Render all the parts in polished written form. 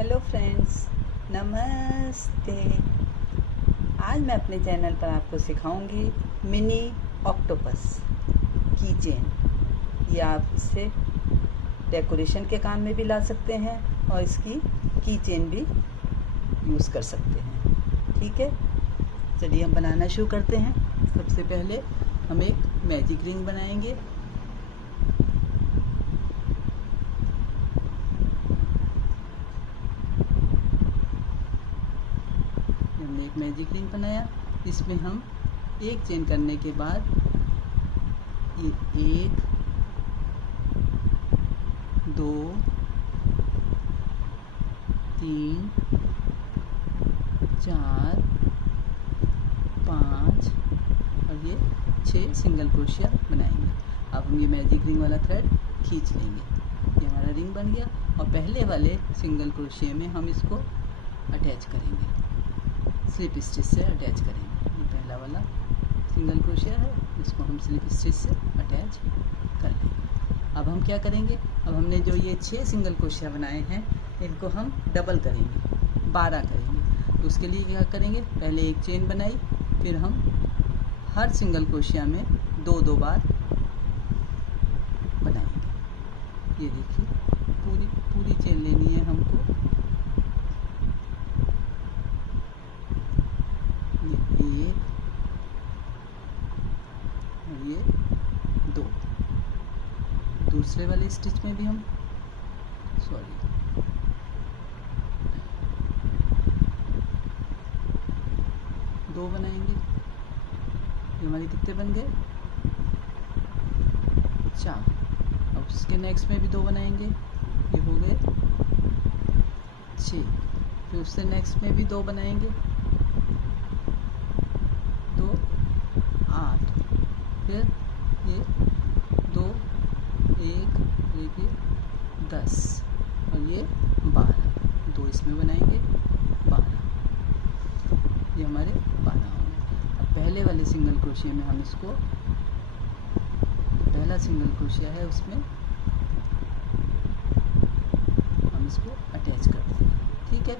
Hello friends, नमस्ते। आज मैं अपने चैनल पर आपको सिखाऊंगी मिनी ऑक्टोपस की चेन। ये आप इसे डेकोरेशन के काम में भी ला सकते हैं और इसकी की चेन भी यूज़ कर सकते हैं। ठीक है, चलिए हम बनाना शुरू करते हैं। सबसे पहले हम एक मैजिक रिंग बनाएंगे। हमने एक मैजिक रिंग बनाया। इसमें हम एक चेन करने के बाद ये 1 2 3 4 5 और ये 6 सिंगल क्रोशिया बनाएंगे। अब हम ये मैजिक रिंग वाला थ्रेड खींच लेंगे। ये हमारा रिंग बन गया और पहले वाले सिंगल क्रोशिया में हम इसको अटैच करेंगे, स्लिप स्टिच से अटैच करेंगे। ये पहला वाला सिंगल क्रोशिया है, इसको हम स्लिप स्टिच से अटैच कर लेंगे। अब हम क्या करेंगे, अब हमने जो ये 6 सिंगल क्रोशिया बनाए हैं इनको हम डबल करेंगे, 12 करेंगे। तो उसके लिए क्या करेंगे, पहले एक चेन बनाई, फिर हम हर सिंगल क्रोशिया में 2-2 बार बनाएंगे। ये देखिए, पूरी चेन लेनी है हमको। ये 1 और ये 2। दूसरे वाले स्टिच में भी हम 2 बनाएंगे। ये हमारे कितने बन गए, 4। अब उसके नेक्स्ट में भी 2 बनाएंगे, ये हो गए 6। फिर उससे नेक्स्ट में भी 2 बनाएंगे, 2 8। फिर ये 2 1 देखिए 10 और ये 12। 2 इसमें बनाएंगे, 12। ये हमारे 12 हो गए। अब पहले वाले सिंगल क्रोशिया में हम इसको, पहला सिंगल क्रोशिया है उसमें हम इसको अटैच कर देंगे। ठीक है,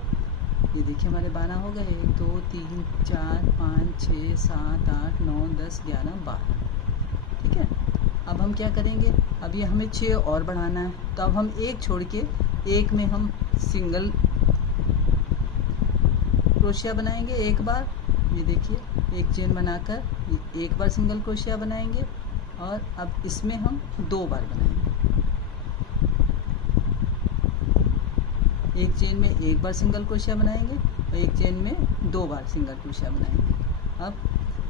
ये देखिए हमारे 12 हो गए। 1 2 3 4 5 6 7 8 9 10 11 12। ठीक है, अब हम क्या करेंगे, अब ये हमें 6 और बढ़ाना है। तो अब हम एक छोड़ के एक में हम सिंगल क्रोशिया बनाएंगे एक बार। ये देखिए, एक चेन बनाकर एक बार सिंगल क्रोशिया बनाएंगे और अब इसमें हम 2 बार बनाएंगे। एक चेन में एक बार सिंगल क्रोशिया बनाएंगे और एक चेन में 2 बार सिंगल क्रोशिया बनाएंगे। अब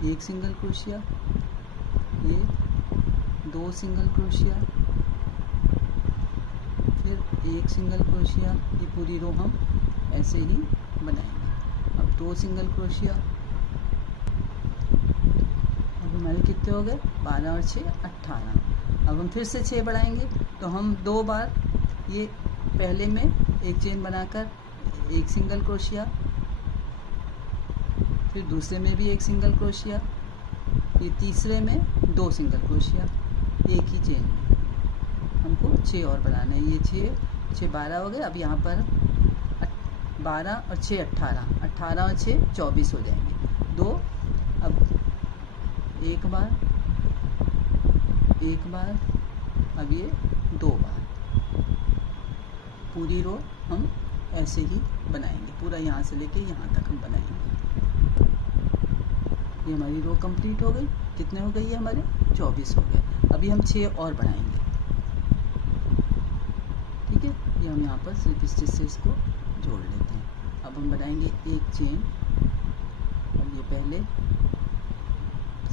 एक सिंगल क्रोशिया, ये 2 सिंगल क्रोशिया, फिर एक सिंगल क्रोशिया। ये पूरी रो हम ऐसे ही बनाएंगे। अब 2 सिंगल क्रोशिया। अब हमारे कितने हो गए, 12 और 6 18। अब हम फिर से 6 बढ़ाएंगे। तो हम 2 बार ये पहले में एक चेन बनाकर एक सिंगल क्रोशिया, फिर दूसरे में भी एक सिंगल क्रोशिया, ये तीसरे में 2 सिंगल क्रोशिया एक ही चेन में। हमको 6 और बनाना है। ये 6 12 हो गए। अब यहाँ पर 12 और 6 18, 18 और 6 24 हो जाएंगे। 2, अब एक बार, अब ये 2 बार। पूरी रो हम ऐसे ही बनाएंगे, पूरा यहाँ से लेके यहाँ तक हम बनाएंगे। ये हमारी रो कंप्लीट हो गई। कितने हो गई है हमारे, 24 हो गए। अभी हम 6 और बढ़ाएंगे। ठीक है, ये हम यहाँ पर स्लिप स्टिच से इसको जोड़ लेते हैं। अब हम बनाएंगे एक चेन और ये पहले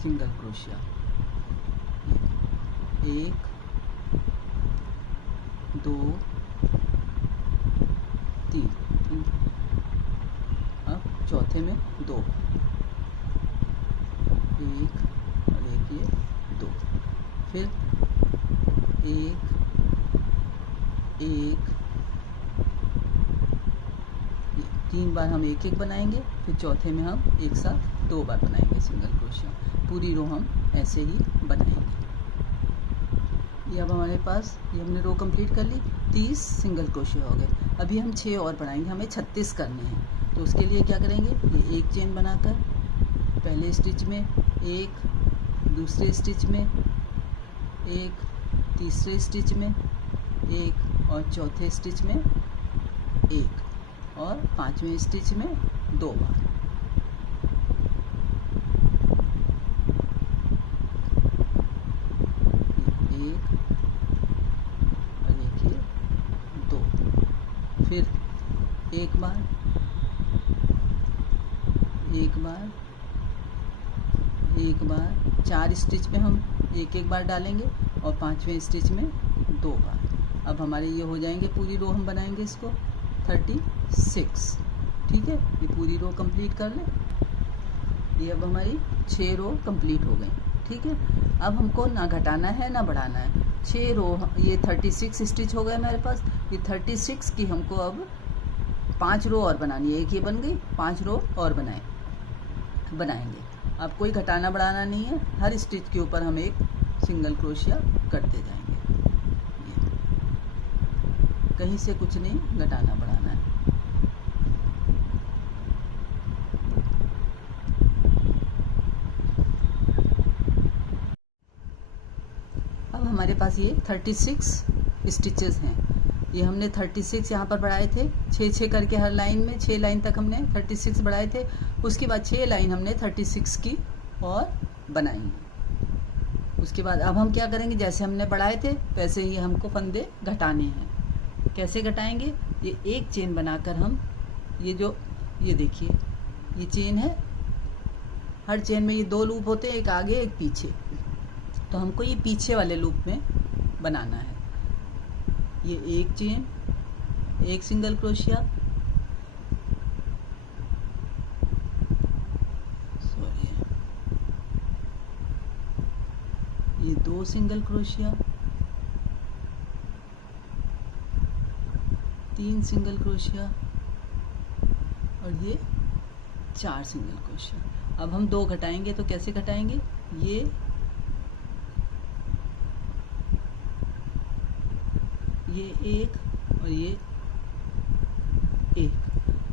सिंगल क्रोशिया, 1 2 3। अब चौथे में 2, 1 और एक ये 2। फिर 1 1 3 बार हम एक एक बनाएंगे। फिर चौथे में हम एक साथ 2 बार बनाएंगे सिंगल क्रोशिया। पूरी रो हम ऐसे ही बनाएंगे। ये अब हमारे पास ये हमने रो कंप्लीट कर ली, 30 सिंगल क्रोशिया हो गए। अभी हम 6 और बनाएंगे, हमें 36 करने हैं। तो उसके लिए क्या करेंगे, ये एक चेन बनाकर पहले स्टिच में एक, दूसरे स्टिच में एक, तीसरे स्टिच में एक और चौथे स्टिच में एक और पांचवें स्टिच में 2 बार। एक और एक ये 2, फिर एक बार, एक बार, एक बार, 4 स्टिच में हम एक बार डालेंगे और पांचवें स्टिच में 2 बार। अब हमारे ये हो जाएंगे, पूरी रो हम बनाएंगे इसको 36। ठीक है, ये पूरी रो कंप्लीट कर लें। ये अब हमारी 6 रो कंप्लीट हो गई। ठीक है, अब हमको ना घटाना है ना बढ़ाना है। 6 रो, ये 36 स्टिच हो गए हमारे पास। ये 36 की हमको अब 5 रो और बनानी है। एक ये बन गई, 5 रो और बनाएंगे। अब कोई घटाना बढ़ाना नहीं है, हर स्टिच के ऊपर हम एक सिंगल क्रोशिया करते जाएंगे। कहीं से कुछ नहीं घटाना बढ़ाना है। अब हमारे पास ये 36 स्टिचेस हैं। ये हमने 36 यहाँ पर बढ़ाए थे, 6 करके हर लाइन में 6 लाइन तक हमने 36 बढ़ाए थे। उसके बाद 6 लाइन हमने 36 की और बनाएंगे। उसके बाद अब हम क्या करेंगे, जैसे हमने बढ़ाए थे वैसे ही हमको फंदे घटाने हैं। कैसे घटाएंगे, ये एक चेन बनाकर हम ये देखिए ये चेन है, हर चेन में ये 2 लूप होते हैं, एक आगे एक पीछे। तो हमको ये पीछे वाले लूप में बनाना है। ये एक चेन, एक सिंगल क्रोशिया, ये 2 सिंगल क्रोशिया, 3 सिंगल क्रोशिया और ये 4 सिंगल क्रोशिया। अब हम 2 घटाएंगे, तो कैसे घटाएंगे, ये एक और ये एक,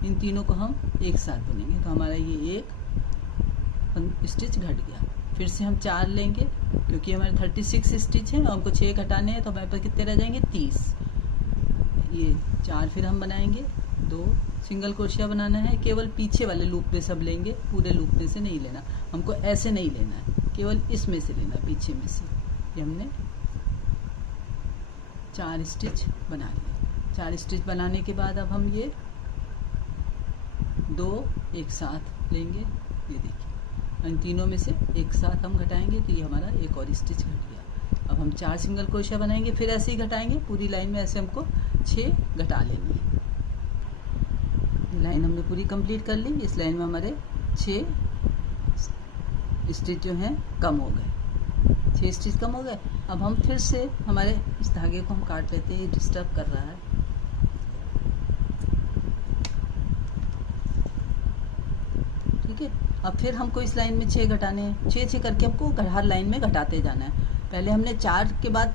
इन तीनों को हम एक साथ बुनेंगे। तो हमारा ये एक स्टिच घट गया। फिर से हम 4 लेंगे, क्योंकि हमारे 36 स्टिच हैं और हमको 6 घटाने हैं, तो हमारे पास कितने रह जाएंगे, 30। ये 4 फिर हम बनाएंगे, 2 सिंगल क्रोशिया बनाना है। केवल पीछे वाले लूप में सब लेंगे, पूरे लूप में से नहीं लेना हमको, ऐसे नहीं लेना है, केवल इसमें से लेना, पीछे में से। ये हमने 4 स्टिच बना लिए। 4 स्टिच बनाने के बाद अब हम ये 2 एक साथ लेंगे। ये देखिए, इन तीनों में से एक साथ हम घटाएंगे, तो ये हमारा एक और स्टिच घट गया। अब हम 4 सिंगल क्रोशिया बनाएंगे, फिर ऐसे ही घटाएंगे पूरी लाइन में। ऐसे हमको 6 घटा लेनी है। लाइन हमने पूरी कंप्लीट कर ली। इस लाइन में हमारे 6 स्टिच जो हैं कम हो गए, 6 स्टिच कम हो गए। अब हम फिर से हमारे इस धागे को हम काट लेते हैं, ये डिस्टर्ब कर रहा है। ठीक है, अब फिर हमको इस लाइन में 6 घटाने हैं। 6 करके हमको हर लाइन में घटाते जाना है। पहले हमने 4 के बाद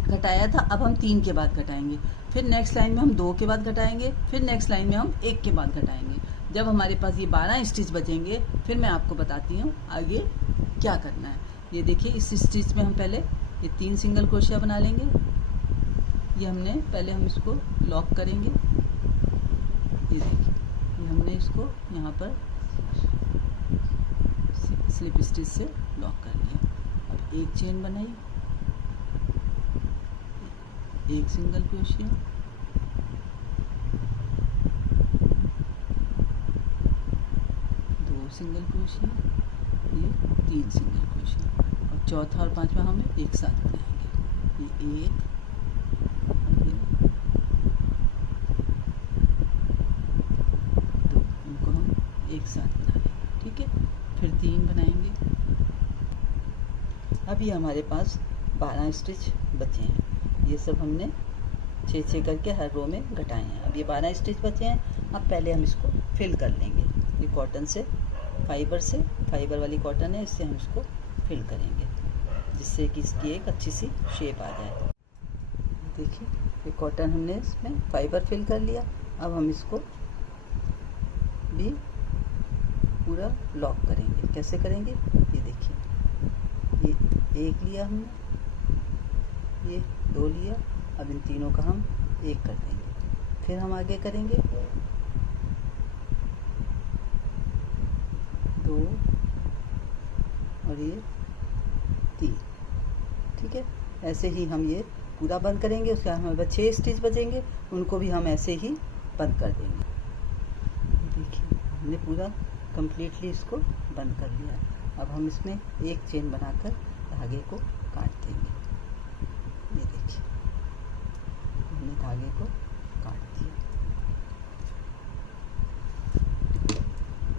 घटाया था, अब हम 3 के बाद घटाएंगे। फिर नेक्स्ट लाइन में हम 2 के बाद घटाएंगे, फिर नेक्स्ट लाइन में हम 1 के बाद घटाएंगे। जब हमारे पास ये 12 स्टिच बचेंगे, फिर मैं आपको बताती हूँ आगे क्या करना है। ये देखिए, इस स्टिच में हम पहले ये 3 सिंगल क्रोशिया बना लेंगे। ये हमने पहले हम इसको लॉक करेंगे। ये देखिए, ये हमने इसको यहाँ पर स्लिप स्टिच से लॉक कर लिया। अब एक चेन बनाई, एक सिंगल क्रोशिया, दो सिंगल क्रोशिया, ये 3 सिंगल क्रोशिया, और चौथा और पांचवा हम एक साथ बनाएंगे। ये एक, ये 2, इनको हम एक साथ बना लेंगे। ठीक है, फिर 3 बनाएंगे। अभी हमारे पास 12 स्टिच बचे हैं। ये सब हमने 6 करके हर रो में घटाए हैं। अब ये 12 स्टिच बचे हैं। अब पहले हम इसको फिल कर लेंगे। ये कॉटन से, फाइबर वाली कॉटन है, इससे हम इसको फिल करेंगे। जिससे कि इसकी एक अच्छी सी शेप आ जाए। देखिए ये कॉटन हमने इसमें फाइबर फिल कर लिया। अब हम इसको भी पूरा लॉक करेंगे। कैसे करेंगे, ये देखिए, ये एक लिया हमने, ये दो लिया। अब इन तीनों का हम एक कर देंगे। फिर हम आगे करेंगे दो और ये तीन। ठीक है, ऐसे ही हम ये पूरा बंद करेंगे। उसके बाद हमारे पास 6 स्टिच बचेंगे, उनको भी हम ऐसे ही बंद कर देंगे। देखिए हमने पूरा कंप्लीटली इसको बंद कर लिया। अब हम इसमें एक चेन बनाकर धागे को काट देंगे। ये देखिए हमने धागे को काट दिया।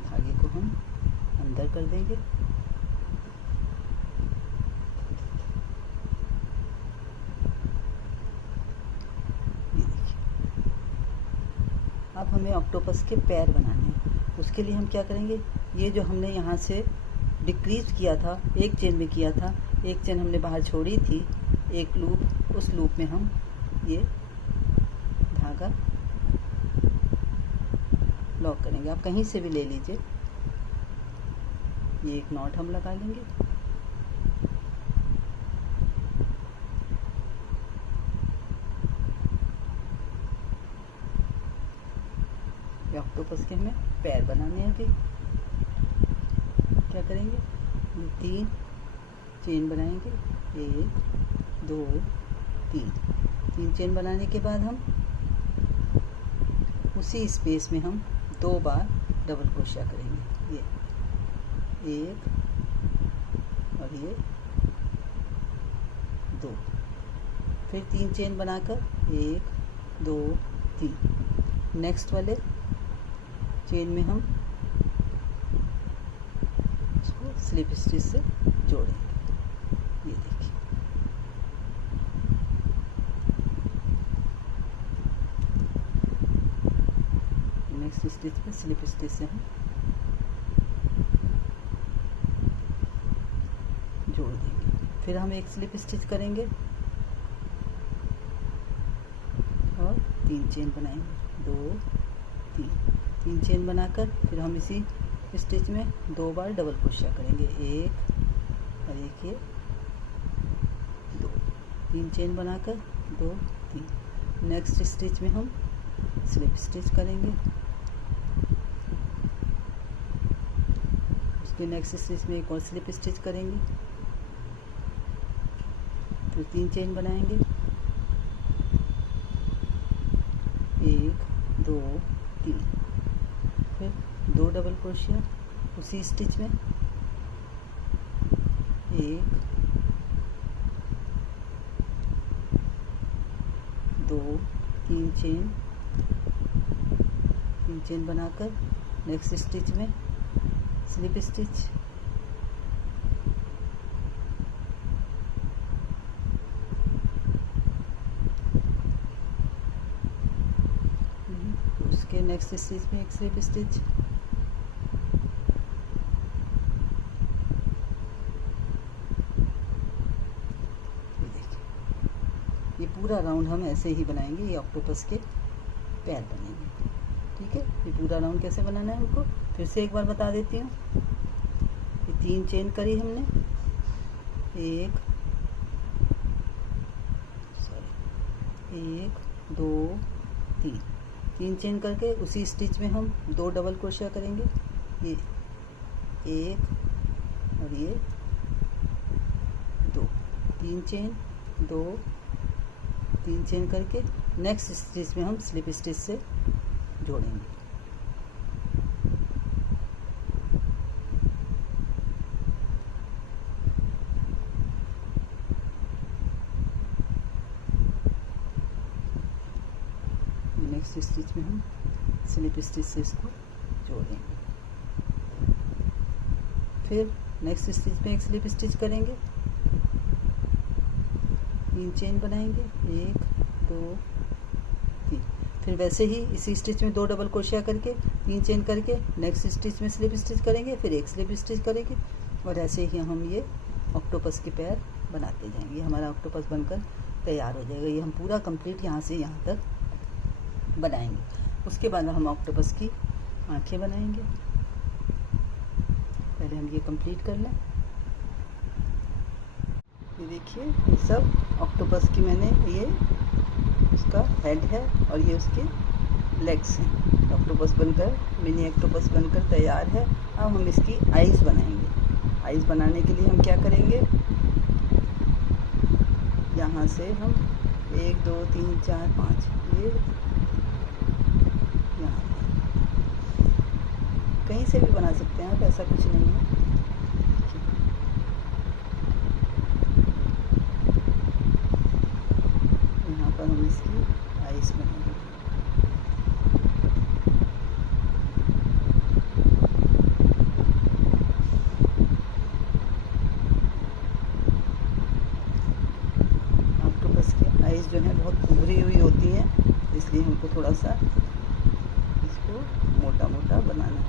धागे को हम अंदर कर देंगे। ये देखिए, अब हमें ऑक्टोपस के पैर बनाने हैं। उसके लिए हम क्या करेंगे, ये जो हमने यहाँ से डिक्रीज किया था, एक चेन में किया था, एक चेन हमने बाहर छोड़ी थी, एक लूप, उस लूप में हम ये धागा लॉक करेंगे। आप कहीं से भी ले लीजिए। ये एक नॉट हम लगा लेंगे। ये ऑक्टोपस के हमें पैर बनाने हैं। अभी क्या करेंगे, ये 3 चेन बनाएंगे, 1 2 3 चेन बनाने के बाद हम उसी स्पेस में हम 2 बार डबल क्रोशिया करेंगे। ये 1 और ये 2, फिर 3 चेन बनाकर 1 2 3। नेक्स्ट वाले चेन में हम इसको स्लिप स्टिच से जोड़ेंगे। ये देखिए, next stitch pay slip stitch से हम जोड़ देंगे। फिर हम एक स्लिप स्टिच करेंगे और 3 चेन बनाएंगे, 2 3 चेन बनाकर फिर हम इसी स्टिच में 2 बार डबल क्रोशिया करेंगे, 1 और एक ये 2। 3 चेन बनाकर 2 3। नेक्स्ट स्टिच में हम स्लिप स्टिच करेंगे। उसके नेक्स्ट स्टिच में एक और स्लिप स्टिच करेंगे, फिर 3 चेन बनाएंगे, 1 2 3। फिर 2 डबल क्रोशिया उसी स्टिच में, 1 2 3 चेन बनाकर नेक्स्ट स्टिच में स्लिप स्टिच, उसके नेक्स्ट स्टिच में एक स्लिप स्टिच, ये पूरा राउंड हम ऐसे ही बनाएंगे। ये ऑक्टोपस के पैर बनेंगे। ठीक है, ये पूरा राउंड कैसे बनाना है हमको फिर से एक बार बता देती हूँ। ये 3 चेन करी हमने, 1 2 3 चेन करके उसी स्टिच में हम 2 डबल क्रोशिया करेंगे। ये 1 और ये 2, 3 चेन 2 3 चेन करके नेक्स्ट स्टिच में हम स्लिप स्टिच से जोड़ेंगे। नेक्स्ट स्टिच में हम स्लिप स्टिच से इसको जोड़ेंगे। फिर नेक्स्ट स्टिच में एक स्लिप स्टिच करेंगे, 3 चेन बनाएंगे, 1 2 3। फिर वैसे ही इसी स्टिच में 2 डबल क्रोशिया करके 3 चेन करके नेक्स्ट स्टिच में स्लिप स्टिच करेंगे, फिर एक स्लिप स्टिच करेंगे और ऐसे ही हम ये ऑक्टोपस के पैर बनाते जाएंगे। हमारा ऑक्टोपस बनकर तैयार हो जाएगा। ये हम पूरा कंप्लीट यहाँ से यहाँ तक बनाएंगे। उसके बाद हम ऑक्टोपस की आंखें बनाएंगे। पहले हम ये कंप्लीट कर लें। ये देखिए, ये सब ऑक्टोपस की मैंने, ये उसका हेड है और ये उसके लेग्स हैं। ऑक्टोपस बनकर, मिनी ऑक्टोपस बनकर तैयार है। अब हम इसकी आइज़ बनाएंगे। आइज़ बनाने के लिए हम क्या करेंगे, यहाँ से हम 1 2 3 4 5 ये यहाँ कहीं से भी बना सकते हैं आप, ऐसा कुछ नहीं है। यहाँ पर हम इसकी आइस बनाएंगे। ऑक्टोपस की आइस जो है बहुत उभरी हुई होती है, इसलिए हमको थोड़ा सा इसको मोटा मोटा बनाना है।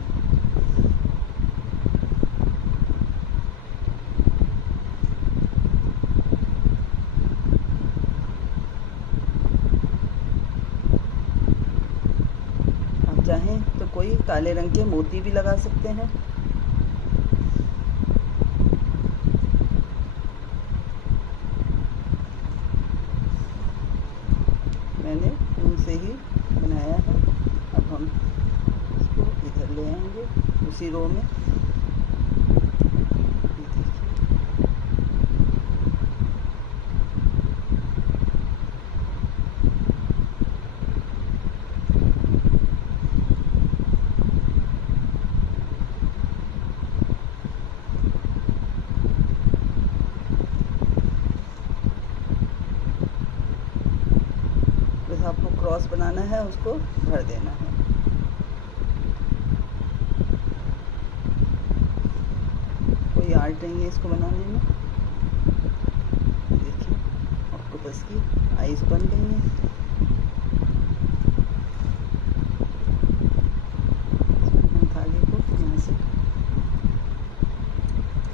चाहें तो कोई काले रंग के मोती भी लगा सकते हैं। मैंने उनसे ही बनाया है। अब हम इसको इधर ले आएंगे उसी रो में। आपको क्रॉस बनाना है, उसको भर देना है। कोई आर्ट नहीं है इसको बनाने में। देखिए, ऑक्टोपस की आइज बन गई है। हम धागे को यहाँ से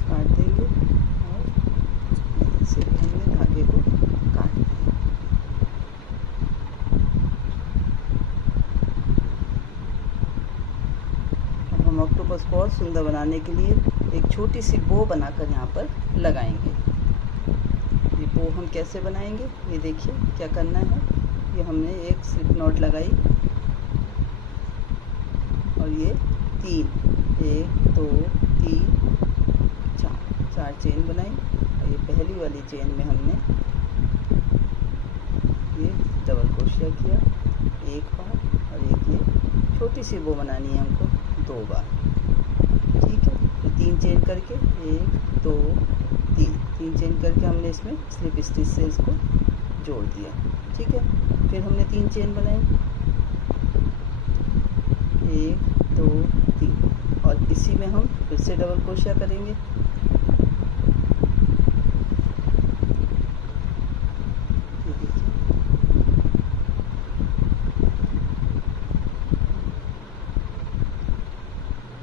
काट देंगे और इसे हमने धागे को काट दिया। ऑक्टोपस को और सुंदर बनाने के लिए एक छोटी सी बो बनाकर यहाँ पर लगाएंगे। ये बो हम कैसे बनाएंगे, ये देखिए क्या करना है। ये हमने एक स्लिप नॉट लगाई और ये 1 2 3 4 चेन बनाई। और ये पहली वाली चेन में हमने ये डबल क्रोशिया किया एक बार, और एक ये छोटी सी बो बनानी है हमको 2 बार। ठीक है, तो 3 चेन करके 1 2 3 चेन करके हमने इसमें स्लिप स्टिच से इसको जोड़ दिया। ठीक है, फिर हमने 3 चेन बनाई 1 2 3, और इसी में हम फिर से डबल क्रोशिया करेंगे।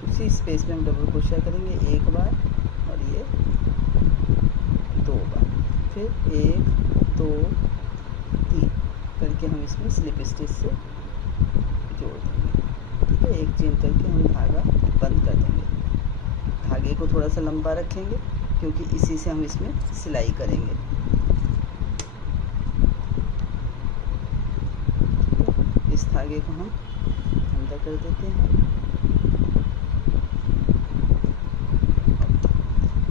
इसी स्पेस में हम डबल क्रोशिया करेंगे एक बार और ये 2 बार, फिर 1 2 3 करके हम इसमें स्लिप स्टिच से जोड़ देंगे। ठीक है, एक चेन करके हम धागा बंद कर देंगे। धागे को थोड़ा सा लंबा रखेंगे क्योंकि इसी से हम इसमें सिलाई करेंगे। इस धागे को हम अंदर कर देते हैं,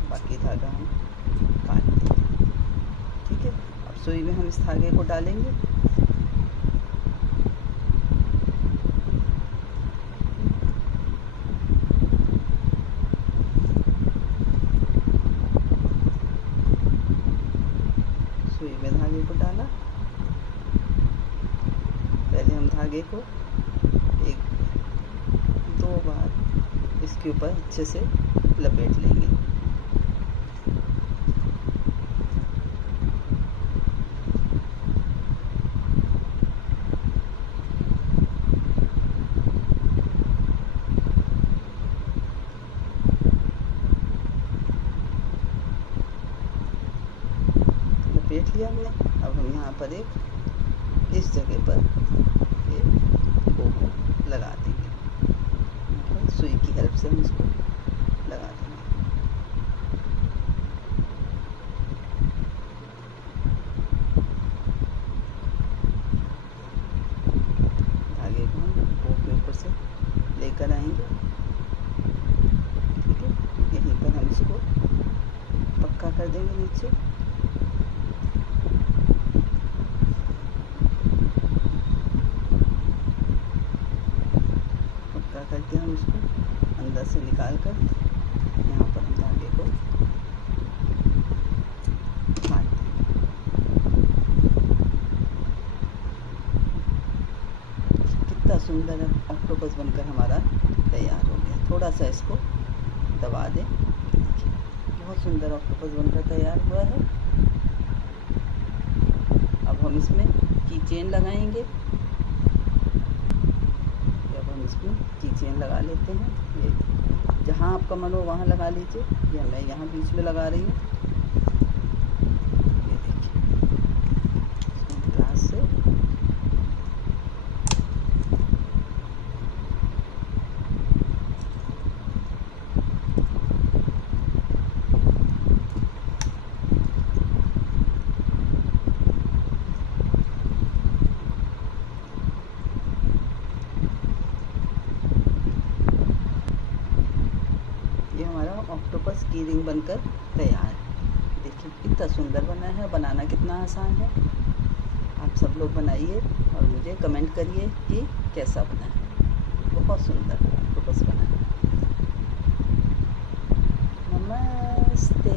बाकी धागा हम काट देंगे। ठीक है, अब सुई में हम इस धागे को डालेंगे। सुई में धागे को डाला। पहले हम धागे को 1 2 बार इसके ऊपर अच्छे से लपेट लेंगे। दिया हमने। अब हम यहाँ पर एक इस जगह पर एक बो को लगा देंगे, मतलब सुई की हेल्प से हम इसको लगा देंगे। धागे को हम बो के ऊपर से लेकर आएंगे, ठीक है। यहीं पर हम इसको पक्का कर देंगे नीचे। पक्का करके हम इसको अंदर से निकाल कर यहाँ पर हम धागे को काट देंगे। कितना सुंदर ऑक्टोपस बनकर हमारा तैयार हो गया। थोड़ा सा इसको दबा दें, देखिए बहुत सुंदर ऑक्टोपस बनकर तैयार हुआ है। अब हम इसमें की चेन लगाएंगे। अब हम इसमें की चेन लगा लेते हैं। ये जहाँ आपका मन हो वहाँ लगा लीजिए, या मैं यहाँ बीच में लगा रही हूँ। ये देखिए इसमें ग्लास से ये हमारा ऑक्टोपस की रिंग बनकर तैयार है। देखिए कितना सुंदर बना है, बनाना कितना आसान है। आप सब लोग बनाइए और मुझे कमेंट करिए कि कैसा बना है। बहुत सुंदर ऑक्टोपस बना है। नमस्ते।